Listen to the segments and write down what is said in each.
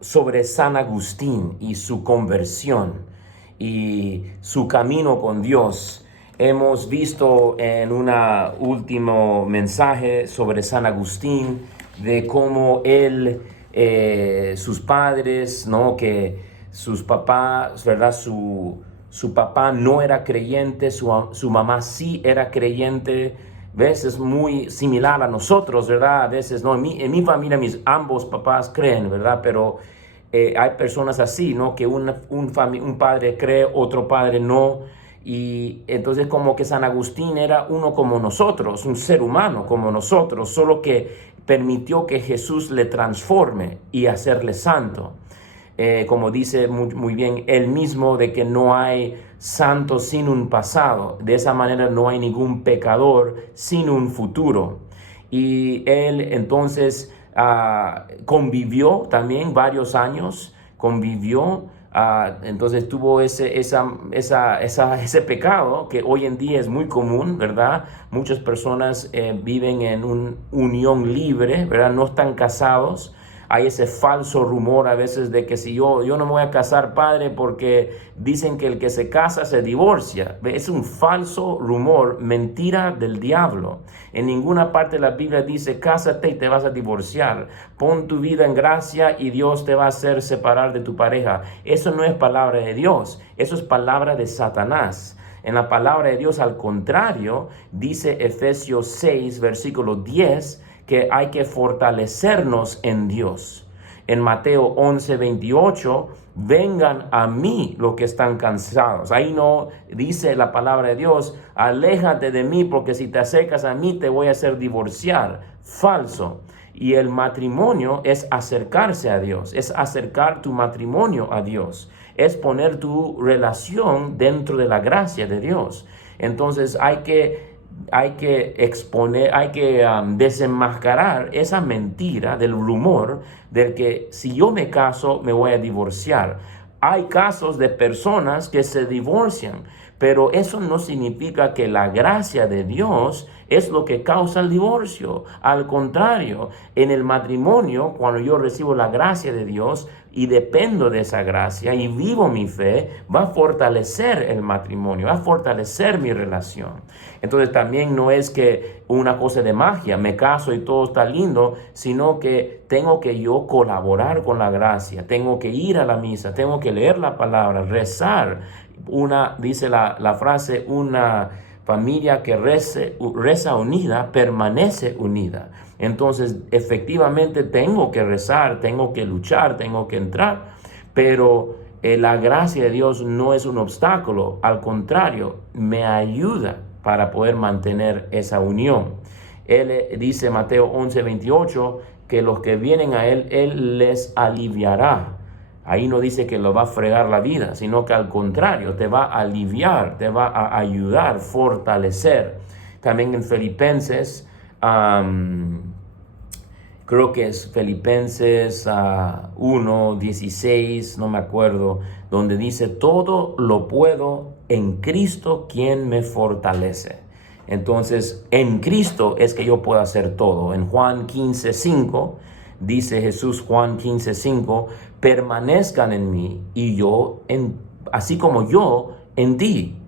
sobre San Agustín y su conversión y su camino con Dios. Hemos visto en un último mensaje sobre San Agustín de cómo él, sus padres, ¿no? Que sus papás, ¿verdad? Su papá no era creyente, su mamá sí era creyente. ¿Ves? Es muy similar a nosotros, ¿verdad? A veces, ¿no? En mi familia, ambos papás creen, ¿verdad? Pero hay personas así, ¿no? Que un padre cree, otro padre no. Y entonces como que San Agustín era uno como nosotros, un ser humano como nosotros, solo que permitió que Jesús le transforme y hacerle santo. Como dice muy bien él mismo, de que no hay santo sin un pasado. De esa manera no hay ningún pecador sin un futuro. Y él entonces convivió también varios años, convivió. Entonces tuvo ese pecado que hoy en día es muy común, ¿verdad? Muchas personas viven en una unión libre, ¿verdad? No están casados. Hay ese falso rumor a veces de que si yo no me voy a casar, padre, porque dicen que el que se casa se divorcia. Es un falso rumor, mentira del diablo. En ninguna parte de la Biblia dice, cásate y te vas a divorciar. Pon tu vida en gracia y Dios te va a hacer separar de tu pareja. Eso no es palabra de Dios, eso es palabra de Satanás. En la palabra de Dios, al contrario, dice Efesios 6, versículo 10, que hay que fortalecernos en Dios. En Mateo 11, 28, vengan a mí los que están cansados. Ahí no dice la palabra de Dios, aléjate de mí porque si te acercas a mí te voy a hacer divorciar. Falso. Y el matrimonio es acercarse a Dios, es acercar tu matrimonio a Dios, es poner tu relación dentro de la gracia de Dios. Entonces hay que exponer, hay que desenmascarar esa mentira del rumor del que si yo me caso me voy a divorciar. Hay casos de personas que se divorcian, pero eso no significa que la gracia de Dios es lo que causa el divorcio. Al contrario, en el matrimonio, cuando yo recibo la gracia de Dios y dependo de esa gracia y vivo mi fe, va a fortalecer el matrimonio, va a fortalecer mi relación. Entonces también no es que una cosa de magia, me caso y todo está lindo, sino que tengo que yo colaborar con la gracia, tengo que ir a la misa, tengo que leer la palabra, rezar. Dice la frase, una familia que reza unida, permanece unida. Entonces, efectivamente tengo que rezar, tengo que luchar, tengo que entrar, pero la gracia de Dios no es un obstáculo, al contrario, me ayuda para poder mantener esa unión. Él dice, Mateo 11, 28, que los que vienen a Él les aliviará. Ahí no dice que lo va a fregar la vida, sino que al contrario, te va a aliviar, te va a ayudar, fortalecer. También en Filipenses, creo que es Filipenses 1, 16, no me acuerdo, donde dice, todo lo puedo en Cristo quien me fortalece. Entonces, en Cristo es que yo puedo hacer todo. En Juan 15, 5, dice Jesús, Juan 15, 5, permanezcan en mí y yo, así como yo en ti,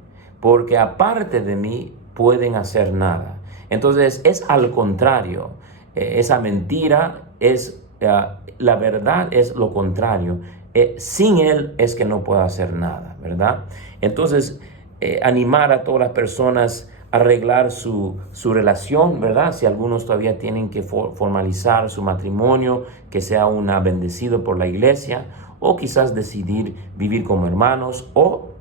porque aparte de mí pueden hacer nada. Entonces, es al contrario. Esa mentira es, la verdad es lo contrario. Sin Él es que no puedo hacer nada, ¿verdad? Entonces, animar a todas las personas a arreglar su relación, ¿verdad? Si algunos todavía tienen que formalizar su matrimonio, que sea una bendecido por la iglesia, o quizás decidir vivir como hermanos, o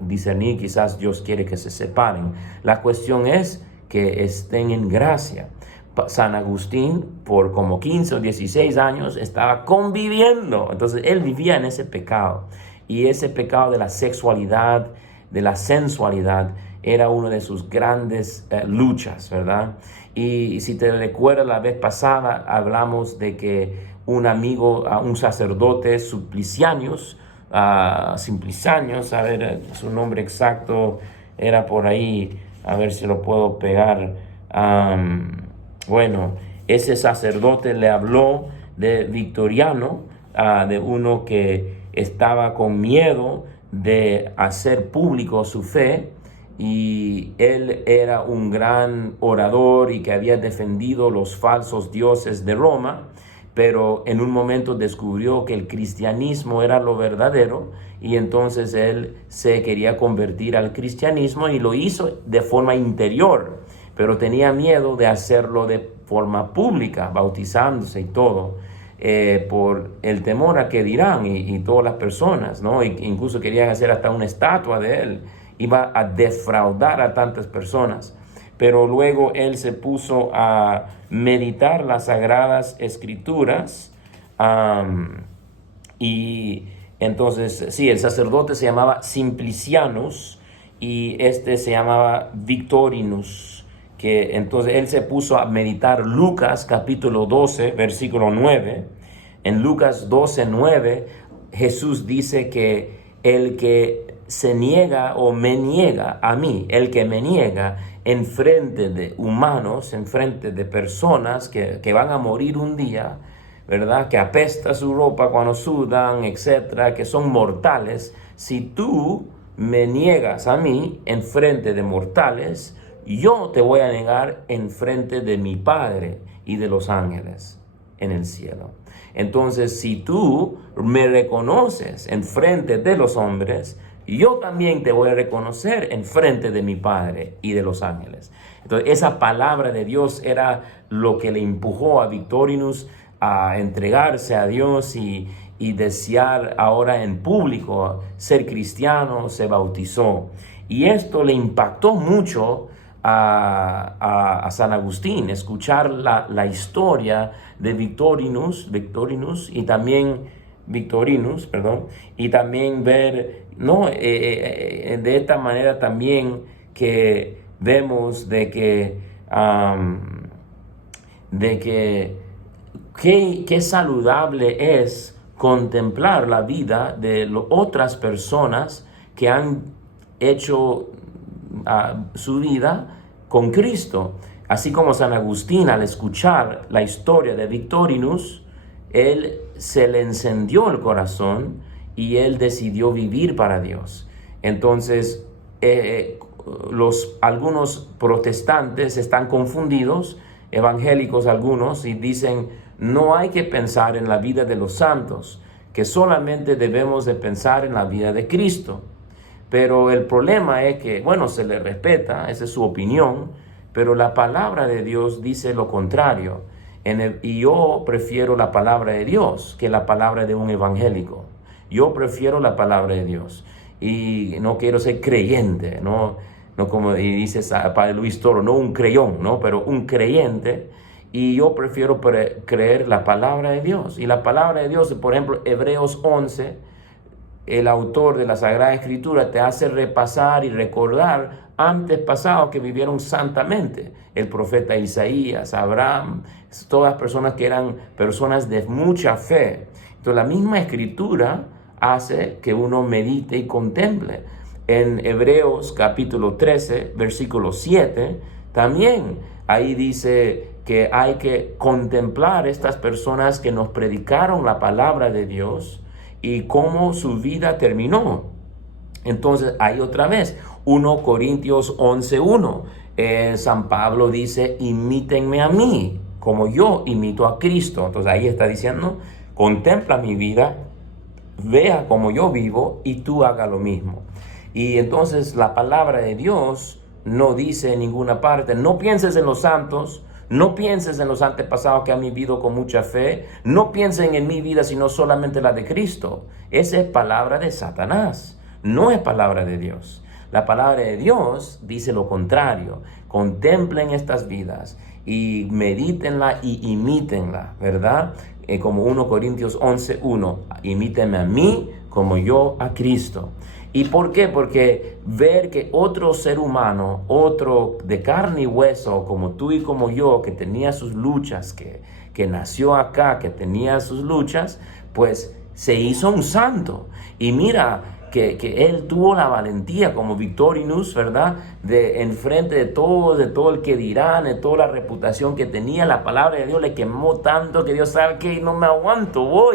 discernir, quizás Dios quiere que se separen. La cuestión es que estén en gracia. San Agustín, por como 15 o 16 años, estaba conviviendo. Entonces, él vivía en ese pecado. Y ese pecado de la sexualidad, de la sensualidad, era una de sus grandes luchas, ¿verdad? Y si te recuerdas, la vez pasada hablamos de que un amigo, un sacerdote, Simplicianus, a ver, su nombre exacto era por ahí, a ver si lo puedo pegar. Bueno, ese sacerdote le habló de Victoriano, de uno que estaba con miedo de hacer público su fe, y él era un gran orador y que había defendido los falsos dioses de Roma, pero en un momento descubrió que el cristianismo era lo verdadero, y entonces él se quería convertir al cristianismo y lo hizo de forma interior, pero tenía miedo de hacerlo de forma pública, bautizándose y todo, por el temor a que dirán y todas las personas, ¿no? Incluso querían hacer hasta una estatua de él. Iba a defraudar a tantas personas. Pero luego él se puso a meditar las sagradas escrituras, y entonces, sí, el sacerdote se llamaba Simplicianus y este se llamaba Victorinus, que entonces él se puso a meditar Lucas capítulo 12, versículo 9. En Lucas 12, 9, Jesús dice que el que se niega o me niega a mí, el que me niega en frente de humanos, en frente de personas que van a morir un día, ¿verdad? Que apesta su ropa cuando sudan, etcétera, que son mortales. Si tú me niegas a mí en frente de mortales, yo te voy a negar en frente de mi Padre y de los ángeles en el cielo. Entonces, si tú me reconoces en frente de los hombres, yo también te voy a reconocer en frente de mi Padre y de los ángeles. Entonces, esa palabra de Dios era lo que le empujó a Victorinus a entregarse a Dios y desear ahora en público ser cristiano. Se bautizó. Y esto le impactó mucho a San Agustín, escuchar la historia de Victorinus y también y también ver, ¿no? De esta manera también que vemos de que qué saludable es contemplar la vida de otras personas que han hecho su vida con Cristo. Así como San Agustín, al escuchar la historia de Victorinus, él se le encendió el corazón y él decidió vivir para Dios. Entonces, algunos protestantes están confundidos, evangélicos algunos, y dicen, no hay que pensar en la vida de los santos, que solamente debemos de pensar en la vida de Cristo. Pero el problema es que, bueno, se le respeta, esa es su opinión, pero la palabra de Dios dice lo contrario. Y yo prefiero la palabra de Dios que la palabra de un evangélico. Yo prefiero la palabra de Dios. Y no quiero ser creyente, no como dice Padre Luis Toro, no un creyón, ¿no? Pero un creyente. Y yo prefiero creer la palabra de Dios. Y la palabra de Dios, por ejemplo, Hebreos 11, el autor de la Sagrada Escritura te hace repasar y recordar antes pasados que vivieron santamente. El profeta Isaías, Abraham, todas personas que eran personas de mucha fe. Entonces la misma Escritura hace que uno medite y contemple. En Hebreos capítulo 13, versículo 7, también ahí dice que hay que contemplar estas personas que nos predicaron la palabra de Dios y cómo su vida terminó. Entonces, ahí otra vez, 1 Corintios 11:1, San Pablo dice, imítenme a mí, como yo imito a Cristo. Entonces, ahí está diciendo, contempla mi vida, vea cómo yo vivo y tú haga lo mismo. Y entonces, la palabra de Dios no dice en ninguna parte, no pienses en los santos, no pienses en los antepasados que han vivido con mucha fe. No piensen en mi vida, sino solamente la de Cristo. Esa es palabra de Satanás, no es palabra de Dios. La palabra de Dios dice lo contrario. Contemplen estas vidas y medítenla y imítenla, ¿verdad? Como 1 Corintios 11:1, imítenme a mí como yo a Cristo. ¿Y por qué? Porque ver que otro ser humano, otro de carne y hueso, como tú y como yo, que tenía sus luchas, que nació acá, que tenía sus luchas, pues se hizo un santo. Y mira que él tuvo la valentía como Victorinus, ¿verdad? De enfrente de todo el que dirán, de toda la reputación que tenía, la palabra de Dios le quemó tanto que Dios sabe que no me aguanto,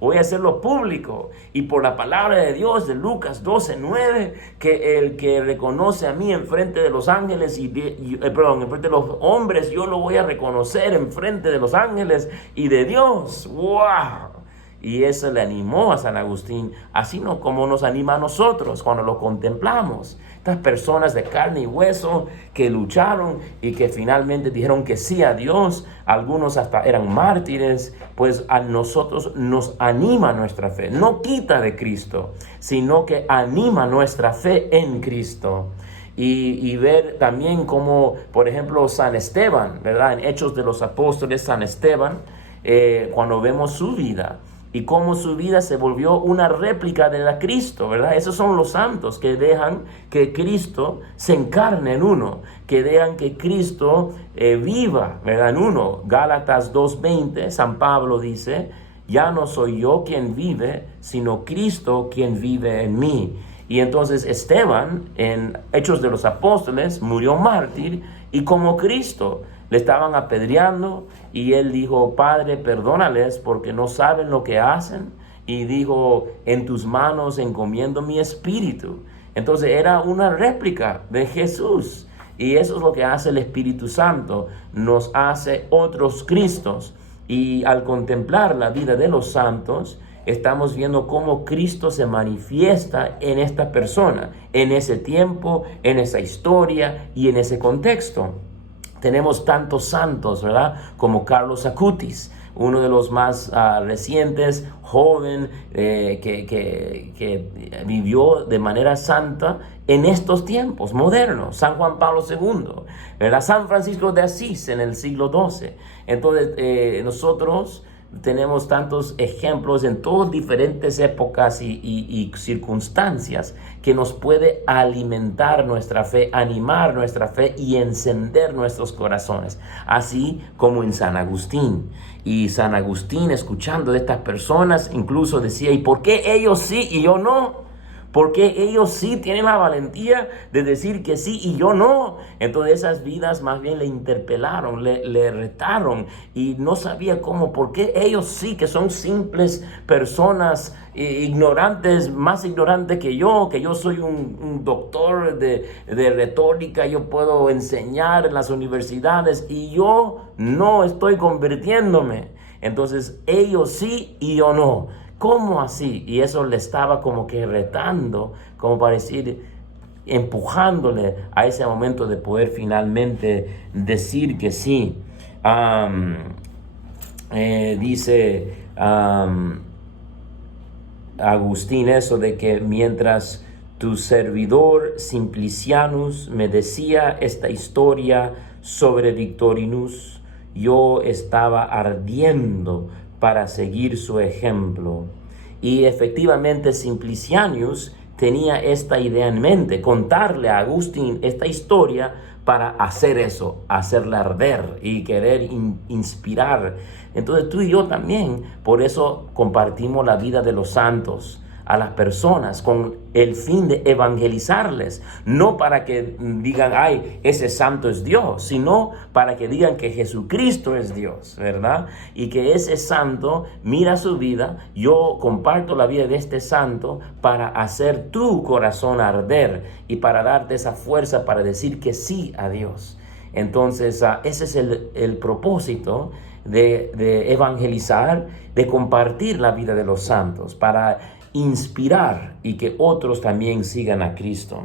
voy a hacerlo público. Y por la palabra de Dios de Lucas 12:9, que el que reconoce a mí enfrente de los ángeles, enfrente de los hombres, yo lo voy a reconocer enfrente de los ángeles y de Dios. ¡Wow! Y eso le animó a San Agustín, así no como nos anima a nosotros cuando lo contemplamos. Estas personas de carne y hueso que lucharon y que finalmente dijeron que sí a Dios, algunos hasta eran mártires, pues a nosotros nos anima nuestra fe. No quita de Cristo, sino que anima nuestra fe en Cristo. Y ver también como, por ejemplo, San Esteban, ¿verdad? En Hechos de los Apóstoles, San Esteban, cuando vemos su vida, y cómo su vida se volvió una réplica de la Cristo, ¿verdad? Esos son los santos que dejan que Cristo se encarne en uno, que dejan que Cristo viva, ¿verdad? En uno. Gálatas 2:20, San Pablo dice, ya no soy yo quien vive, sino Cristo quien vive en mí. Y entonces Esteban, en Hechos de los Apóstoles, murió mártir y como Cristo. Le estaban apedreando y él dijo, Padre, perdónales porque no saben lo que hacen. Y dijo, en tus manos encomiendo mi espíritu. Entonces era una réplica de Jesús. Y eso es lo que hace el Espíritu Santo. Nos hace otros Cristos. Y al contemplar la vida de los santos, estamos viendo cómo Cristo se manifiesta en esta persona, en ese tiempo, en esa historia y en ese contexto. Tenemos tantos santos, ¿verdad? Como Carlos Acutis, uno de los más recientes, joven, que vivió de manera santa en estos tiempos modernos. San Juan Pablo II, ¿verdad? San Francisco de Asís en el siglo XII. Entonces, nosotros tenemos tantos ejemplos en todas diferentes épocas y circunstancias que nos puede alimentar nuestra fe, animar nuestra fe y encender nuestros corazones, así como en San Agustín. Y San Agustín, escuchando de estas personas, incluso decía, ¿y por qué ellos sí y yo no? Porque ellos sí tienen la valentía de decir que sí y yo no. Entonces esas vidas más bien le interpelaron, le retaron y no sabía cómo, por qué ellos sí, que son simples personas ignorantes, más ignorantes que yo soy un doctor de retórica, yo puedo enseñar en las universidades y yo no estoy convirtiéndome. Entonces ellos sí y yo no. ¿Cómo así? Y eso le estaba como que retando, como para decir, empujándole a ese momento de poder finalmente decir que sí. Dice Agustín eso de que mientras tu servidor Simplicianus me decía esta historia sobre Victorinus, yo estaba ardiendo para seguir su ejemplo. Y efectivamente Simplicianus tenía esta idea en mente, contarle a Agustín esta historia para hacer eso, hacerla arder y querer inspirar. Entonces tú y yo también, por eso compartimos la vida de los santos a las personas con el fin de evangelizarles, no para que digan, ay, ese santo es Dios, sino para que digan que Jesucristo es Dios, ¿verdad? Y que ese santo mira su vida, yo comparto la vida de este santo para hacer tu corazón arder y para darte esa fuerza para decir que sí a Dios. Entonces, ese es el propósito de evangelizar, de compartir la vida de los santos, para inspirar y que otros también sigan a Cristo.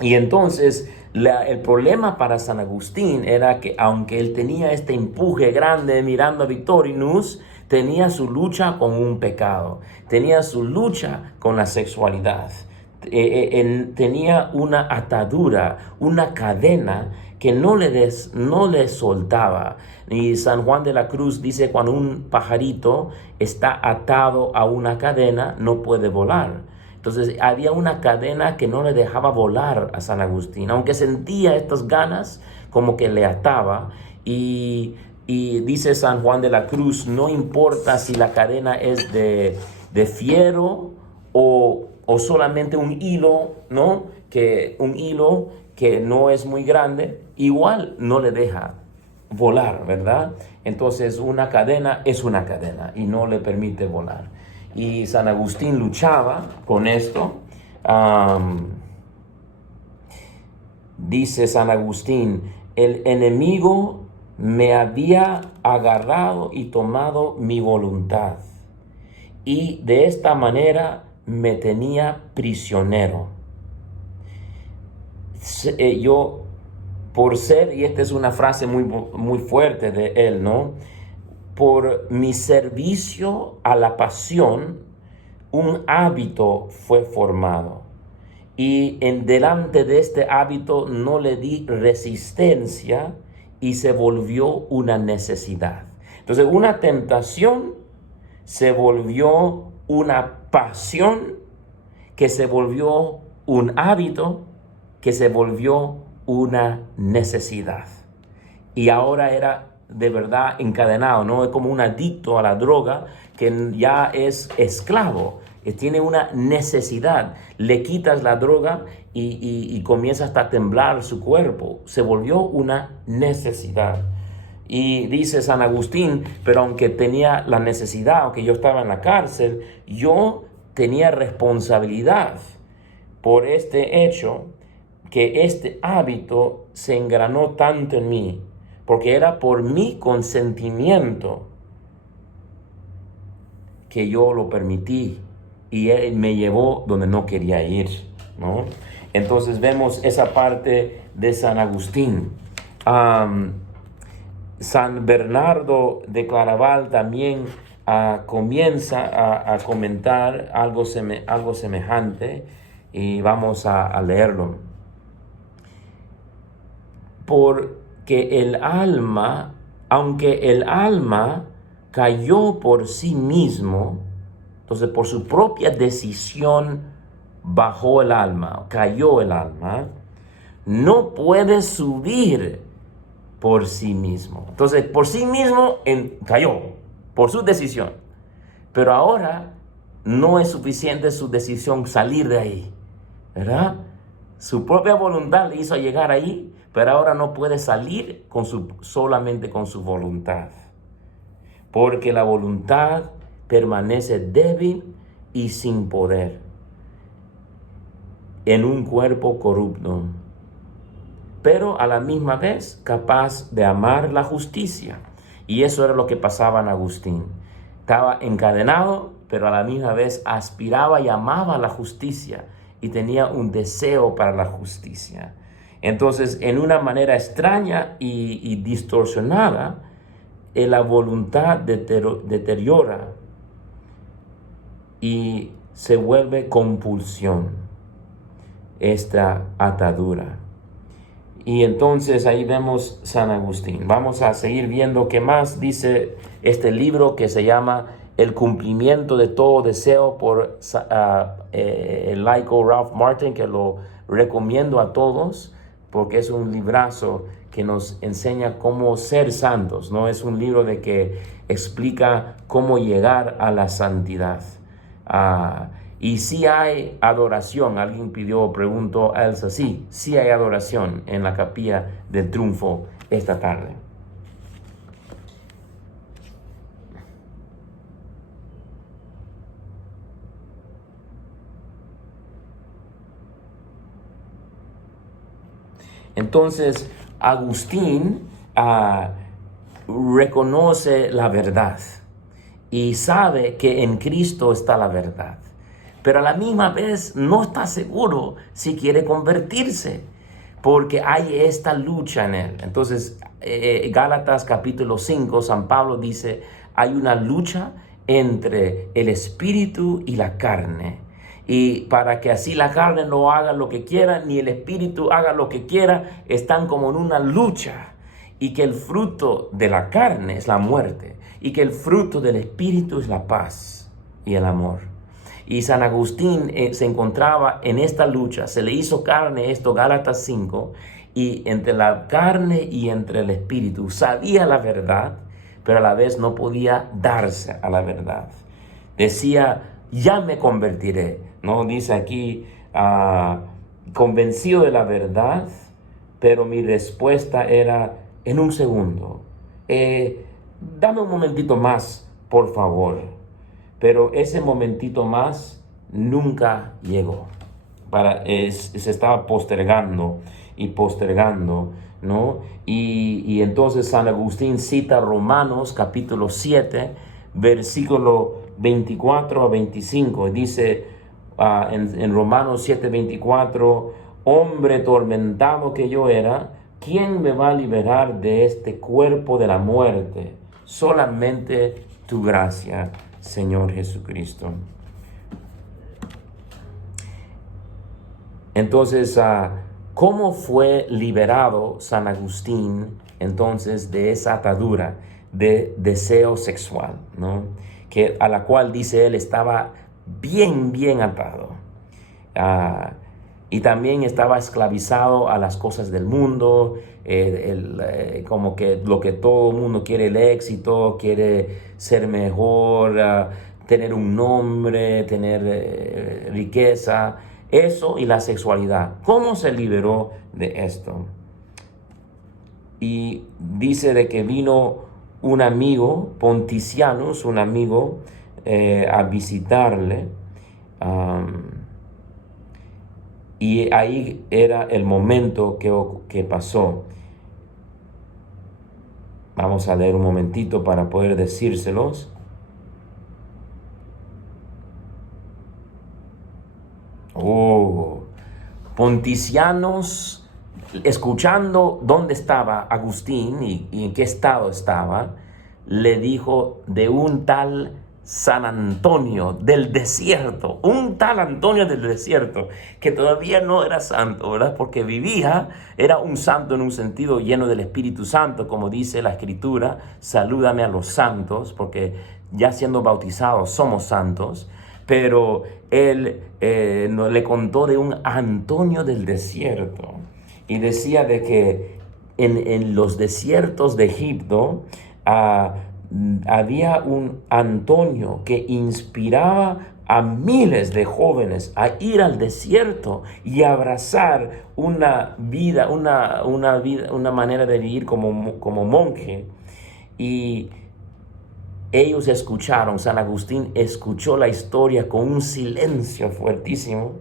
Y entonces el problema para San Agustín era que aunque él tenía este empuje grande mirando a Victorinus, tenía su lucha con un pecado, tenía su lucha con la sexualidad. Tenía una atadura, una cadena que no le soltaba. Y San Juan de la Cruz dice, cuando un pajarito está atado a una cadena, no puede volar. Entonces había una cadena que no le dejaba volar a San Agustín, aunque sentía estas ganas, como que le ataba. Y dice San Juan de la Cruz, no importa si la cadena es de fiero o solamente un hilo, ¿no? Que un hilo que no es muy grande, igual no le deja volar, ¿verdad? Entonces una cadena es una cadena y no le permite volar. Y San Agustín luchaba con esto. Dice San Agustín, el enemigo me había agarrado y tomado mi voluntad, y de esta manera me tenía prisionero. Yo, por ser, y esta es una frase muy fuerte de él, ¿no? Por mi servicio a la pasión, un hábito fue formado. Y en delante de este hábito no le di resistencia y se volvió una necesidad. Entonces, una tentación se volvió una pasión, que se volvió un hábito, que se volvió una necesidad. Y ahora era de verdad encadenado, ¿no? Es como un adicto a la droga que ya es esclavo, que tiene una necesidad. Le quitas la droga y comienza hasta a temblar su cuerpo. Se volvió una necesidad. Y dice San Agustín, pero aunque tenía la necesidad, aunque yo estaba en la cárcel, yo tenía responsabilidad por este hecho, que este hábito se engranó tanto en mí, porque era por mi consentimiento que yo lo permití y él me llevó donde no quería ir, ¿no? Entonces vemos esa parte de San Agustín. San Bernardo de Claraval también comienza a comentar algo semejante, y vamos a leerlo. Porque el alma, aunque el alma cayó por sí mismo, entonces por su propia decisión bajó el alma, cayó el alma, no puede subir por sí mismo. Entonces por sí mismo cayó, por su decisión. Pero ahora no es suficiente su decisión salir de ahí, ¿verdad? Su propia voluntad le hizo llegar ahí, pero ahora no puede salir solamente con su voluntad. Porque la voluntad permanece débil y sin poder en un cuerpo corrupto, pero a la misma vez capaz de amar la justicia. Y eso era lo que pasaba en Agustín. Estaba encadenado, pero a la misma vez aspiraba y amaba la justicia y tenía un deseo para la justicia. Entonces, en una manera extraña y distorsionada, la voluntad deteriora y se vuelve compulsión, esta atadura. Y entonces ahí vemos San Agustín. Vamos a seguir viendo qué más dice este libro que se llama El cumplimiento de todo deseo, por el laico Ralph Martin, que lo recomiendo a todos porque es un librazo que nos enseña cómo ser santos, ¿no? Es un libro de que explica cómo llegar a la santidad. Y sí hay adoración. Alguien preguntó a Elsa, sí hay adoración en la Capilla del Triunfo esta tarde. Entonces, Agustín reconoce la verdad y sabe que en Cristo está la verdad, pero a la misma vez no está seguro si quiere convertirse, porque hay esta lucha en él. Entonces, Gálatas capítulo 5, San Pablo dice, hay una lucha entre el espíritu y la carne. Y para que así la carne no haga lo que quiera, ni el espíritu haga lo que quiera, están como en una lucha. Y que el fruto de la carne es la muerte, y que el fruto del espíritu es la paz y el amor. Y San Agustín se encontraba en esta lucha, se le hizo carne esto, Gálatas 5, y entre la carne y entre el espíritu sabía la verdad, pero a la vez no podía darse a la verdad. Decía, ya me convertiré, ¿no? Dice aquí, convencido de la verdad, pero mi respuesta era, en un segundo, dame un momentito más, por favor. Pero ese momentito más nunca llegó. Se estaba postergando y postergando, ¿no? Y entonces San Agustín cita Romanos capítulo 7, versículo 24 a 25. Dice en Romanos 7, 24, hombre tormentado que yo era, ¿quién me va a liberar de este cuerpo de la muerte? Solamente tu gracia, Señor Jesucristo. Entonces, ¿cómo fue liberado San Agustín entonces de esa atadura de deseo sexual, ¿no? A la cual dice él estaba bien atado? Y también estaba esclavizado a las cosas del mundo, como que lo que todo el mundo quiere, el éxito, quiere ser mejor, tener un nombre, tener riqueza. Eso y la sexualidad. ¿Cómo se liberó de esto? Y dice de que vino un amigo, Ponticianus, un amigo, a visitarle. Y ahí era el momento que pasó. Vamos a leer un momentito para poder decírselos. Ponticianus, escuchando dónde estaba Agustín y en qué estado estaba, le dijo de un tal San Antonio del desierto, un tal Antonio del desierto, que todavía no era santo, ¿verdad? Porque era un santo en un sentido lleno del Espíritu Santo, como dice la Escritura, salúdame a los santos, porque ya siendo bautizados somos santos. Pero él le contó de un Antonio del desierto y decía de que en los desiertos de Egipto había un Antonio que inspiraba a miles de jóvenes a ir al desierto y abrazar una manera de vivir como monje. Y ellos escucharon, San Agustín escuchó la historia con un silencio fuertísimo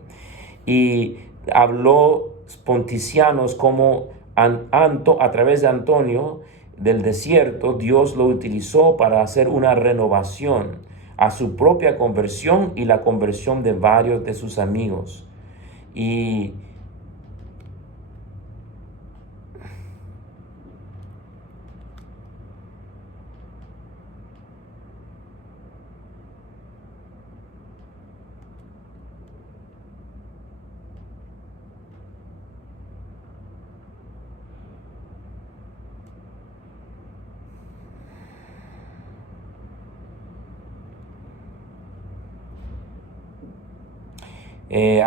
y habló Ponticianus como a través de Antonio del desierto, Dios lo utilizó para hacer una renovación a su propia conversión y la conversión de varios de sus amigos. Y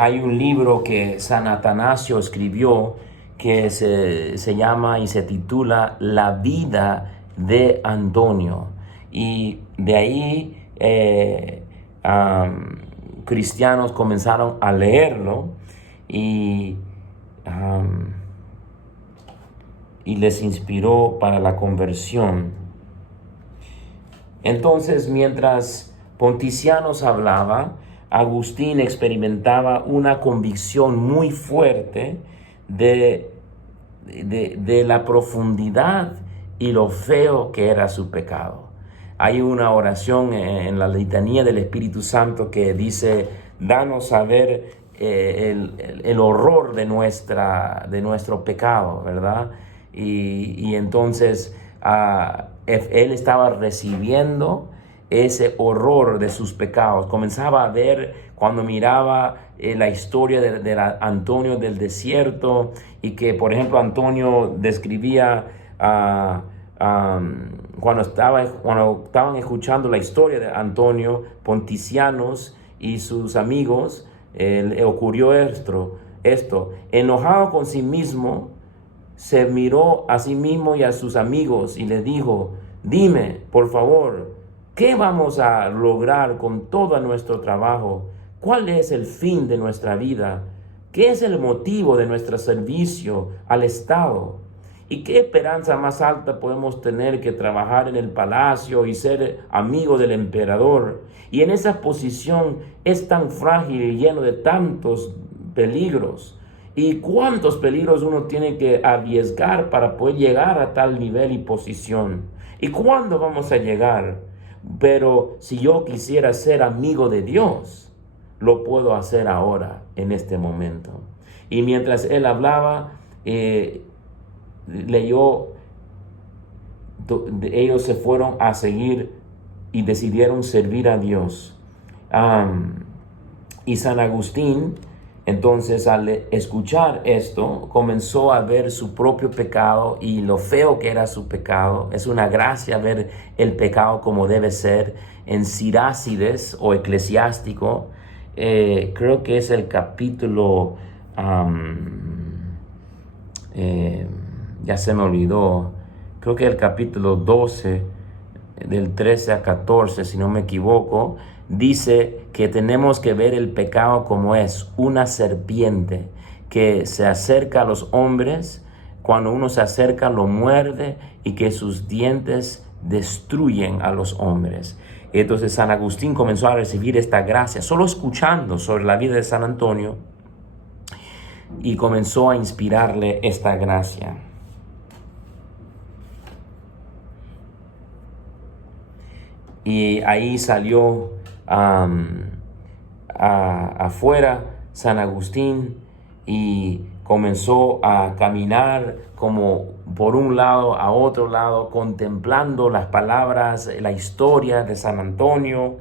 hay un libro que San Atanasio escribió que se llama y se titula La vida de Antonio. Y de ahí cristianos comenzaron a leerlo y les inspiró para la conversión. Entonces, mientras Ponticianus hablaba, Agustín experimentaba una convicción muy fuerte de la profundidad y lo feo que era su pecado. Hay una oración en la litanía del Espíritu Santo que dice, danos a ver el horror de nuestro pecado, ¿verdad? Y entonces él estaba recibiendo ese horror de sus pecados. Comenzaba a ver cuando miraba la historia de Antonio del desierto y que, por ejemplo, Antonio describía cuando estaban escuchando la historia de Antonio, Ponticianus y sus amigos, le ocurrió esto. Enojado con sí mismo, se miró a sí mismo y a sus amigos y les dijo, dime, por favor, ¿qué vamos a lograr con todo nuestro trabajo? ¿Cuál es el fin de nuestra vida? ¿Qué es el motivo de nuestro servicio al Estado? ¿Y qué esperanza más alta podemos tener que trabajar en el palacio y ser amigo del emperador? Y en esa posición es tan frágil y lleno de tantos peligros. ¿Y cuántos peligros uno tiene que arriesgar para poder llegar a tal nivel y posición? ¿Y cuándo vamos a llegar? Pero si yo quisiera ser amigo de Dios, lo puedo hacer ahora, en este momento. Y mientras él hablaba, ellos se fueron a seguir y decidieron servir a Dios. Y San Agustín, entonces, al escuchar esto, comenzó a ver su propio pecado y lo feo que era su pecado. Es una gracia ver el pecado como debe ser. En Sirácides o Eclesiástico, creo que es el capítulo, ya se me olvidó, creo que el capítulo 12, del 13 a 14, si no me equivoco, dice que tenemos que ver el pecado como es una serpiente que se acerca a los hombres. Cuando uno se acerca, lo muerde y que sus dientes destruyen a los hombres. Entonces San Agustín comenzó a recibir esta gracia solo escuchando sobre la vida de San Antonio, y comenzó a inspirarle esta gracia. Y ahí salió afuera San Agustín y comenzó a caminar como por un lado a otro lado, contemplando las palabras, la historia de San Antonio,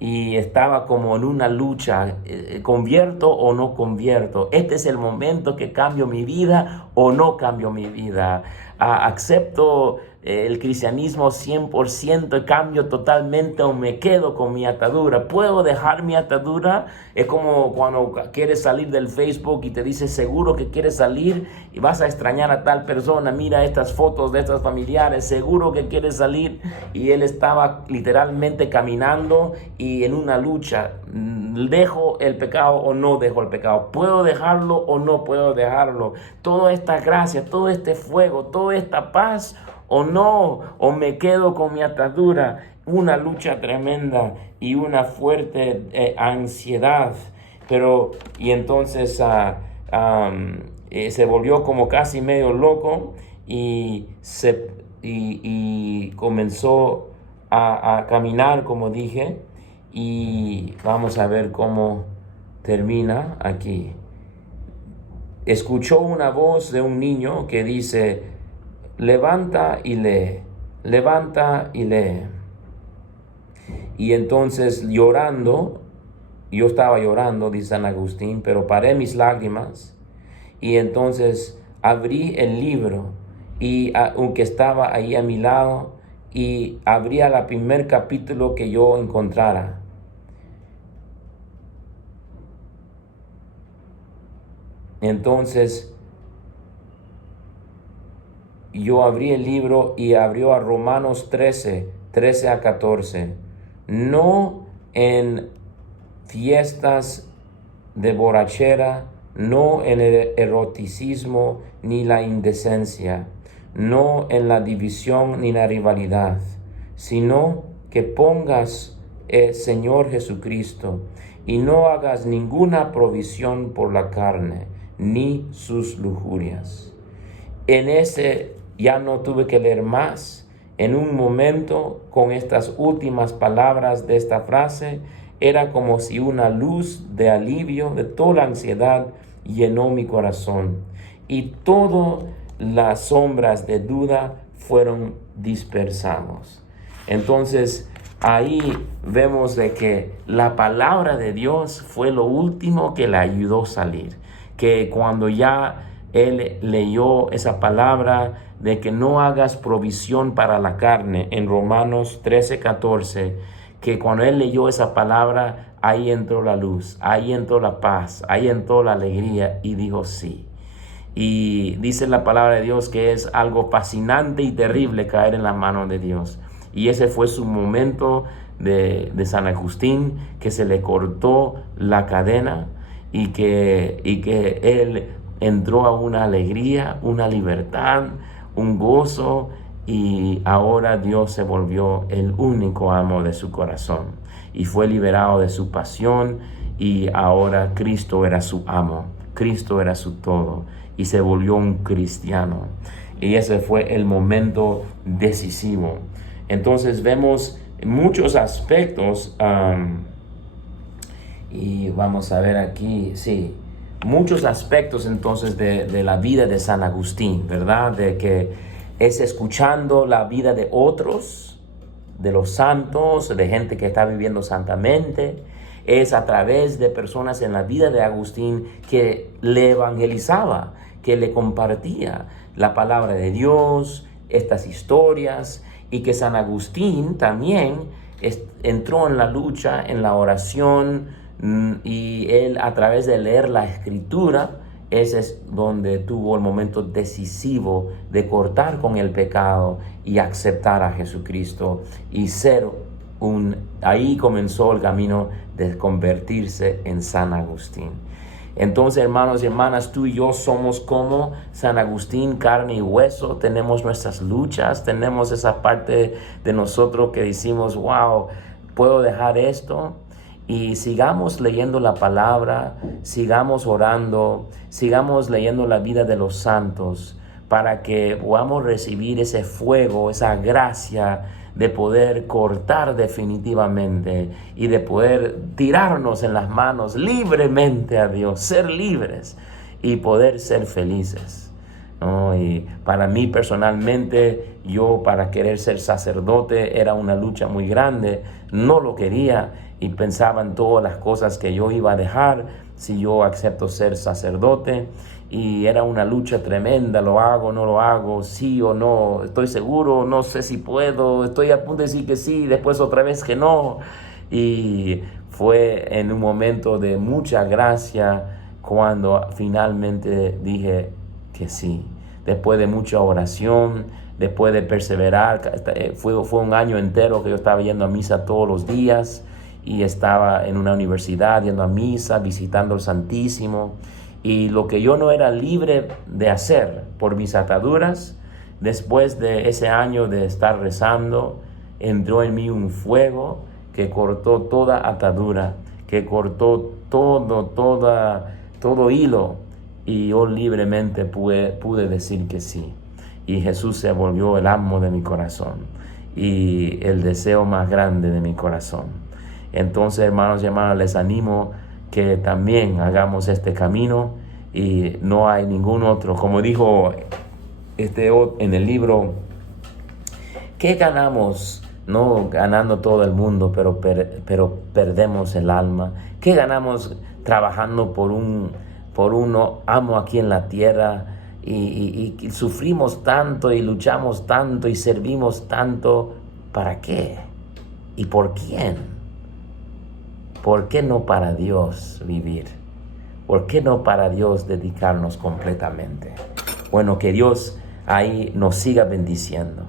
y estaba como en una lucha, ¿convierto o no convierto? ¿Este es el momento que cambio mi vida o no cambio mi vida? ¿Acepto el cristianismo 100%, cambio totalmente o me quedo con mi atadura? ¿Puedo dejar mi atadura? Es como cuando quieres salir del Facebook y te dice seguro que quieres salir y vas a extrañar a tal persona. Mira estas fotos de estos familiares, seguro que quieres salir. Y él estaba literalmente caminando y en una lucha. ¿Dejo el pecado o no dejo el pecado? ¿Puedo dejarlo o no puedo dejarlo? Toda esta gracia, todo este fuego, toda esta paz, o no, o me quedo con mi atadura. Una lucha tremenda y una fuerte ansiedad. Y entonces se volvió como casi medio loco y comenzó a caminar, como dije. Y vamos a ver cómo termina aquí. Escuchó una voz de un niño que dice: levanta y lee, levanta y lee. Y entonces llorando, yo estaba llorando, dice San Agustín, pero paré mis lágrimas y entonces abrí el libro, y aunque estaba ahí a mi lado, y abría el primer capítulo que yo encontrara. Entonces yo abrí el libro y abrió a Romanos 13 a 14. No en fiestas de borrachera, no en el eroticismo ni la indecencia, no en la división ni la rivalidad, sino que pongas el Señor Jesucristo y no hagas ninguna provisión por la carne ni sus lujurias. En ese ya no tuve que leer más. En un momento, con estas últimas palabras de esta frase, era como si una luz de alivio de toda la ansiedad llenó mi corazón, y todas las sombras de duda fueron dispersados. Entonces, ahí vemos de que la palabra de Dios fue lo último que le ayudó a salir. Que cuando ya él leyó esa palabra de que no hagas provisión para la carne en Romanos 13:14, que cuando él leyó esa palabra, ahí entró la luz, ahí entró la paz, ahí entró la alegría, y dijo sí. Y dice la palabra de Dios que es algo fascinante y terrible caer en la mano de Dios. Y ese fue su momento de San Agustín, que se le cortó la cadena y que él entró a una alegría, una libertad, un gozo, y ahora Dios se volvió el único amo de su corazón y fue liberado de su pasión, y ahora Cristo era su amo, Cristo era su todo, y se volvió un cristiano. Y ese fue el momento decisivo. Entonces vemos muchos aspectos, y vamos a ver aquí, sí, muchos aspectos entonces de la vida de San Agustín, ¿verdad? De que es escuchando la vida de otros, de los santos, de gente que está viviendo santamente. Es a través de personas en la vida de Agustín que le evangelizaba, que le compartía la palabra de Dios, estas historias, y que San Agustín también entró en la lucha, en la oración, y él, a través de leer la Escritura, ese es donde tuvo el momento decisivo de cortar con el pecado y aceptar a Jesucristo y ahí comenzó el camino de convertirse en San Agustín. Entonces, hermanos y hermanas, tú y yo somos como San Agustín, carne y hueso. Tenemos nuestras luchas, tenemos esa parte de nosotros que decimos, wow, ¿puedo dejar esto? Y sigamos leyendo la palabra, sigamos orando, sigamos leyendo la vida de los santos, para que podamos recibir ese fuego, esa gracia de poder cortar definitivamente y de poder tirarnos en las manos libremente a Dios, ser libres y poder ser felices, ¿no? Y para mí personalmente, yo para querer ser sacerdote era una lucha muy grande. No lo quería y pensaba en todas las cosas que yo iba a dejar si yo acepto ser sacerdote. Y era una lucha tremenda, lo hago, no lo hago, sí o no, estoy seguro, no sé si puedo, estoy a punto de decir que sí, después otra vez que no. Y fue en un momento de mucha gracia cuando finalmente dije que sí. Después de mucha oración, después de perseverar, fue un año entero que yo estaba yendo a misa todos los días, y estaba en una universidad yendo a misa, visitando el Santísimo. Y lo que yo no era libre de hacer por mis ataduras, después de ese año de estar rezando, entró en mí un fuego que cortó toda atadura, que cortó todo hilo, y yo libremente pude decir que sí. Y Jesús se volvió el amo de mi corazón y el deseo más grande de mi corazón. Entonces, hermanos y hermanas, les animo que también hagamos este camino, y no hay ningún otro. Como dijo en el libro, ¿qué ganamos? No ganando todo el mundo, pero perdemos el alma. ¿Qué ganamos trabajando por un amo aquí en la tierra? Y sufrimos tanto y luchamos tanto y servimos tanto. ¿Para qué? ¿Y por quién? ¿Por qué no para Dios vivir? ¿Por qué no para Dios dedicarnos completamente? Bueno, que Dios ahí nos siga bendiciendo.